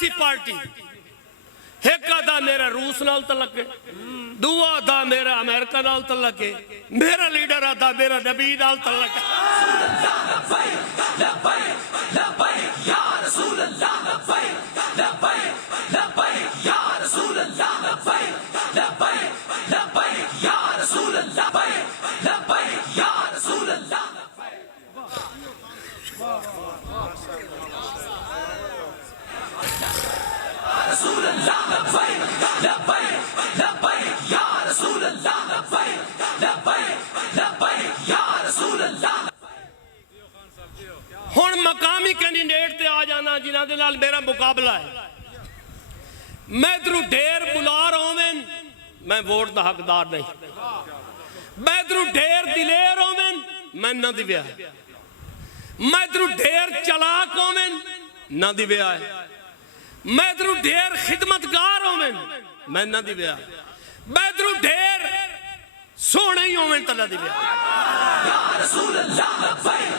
سیاسی پارٹی ایک آدھا میرا روس نال تعلق ہے، دو آدھا میرا امریکہ نال تعلق ہے، میرا لیڈر آدھا میرا نبی نال تعلق ہے. ہن مقامی کینڈیڈیٹ تے آ جانا جنہاں دے نال میرا مقابلہ ہے. میں ادھروں ڈھیر بلار ہوویں، میں ووٹ دا حقدار نہیں. میں ادھروں ڈھیر دلیر ہوویں، میں نہ دی ویا ہے. میں ادھروں ڈھیر چلاک ہوویں، نہ دی ویا ہے. میں ادھروں ڈھیر خدمتگار ہوویں، میں نہ دی ویا ہے. میں ادھروں ڈھیر سونے ہی ہوویں، تلا دی ویا ہے. یا رسول اللہ لبیک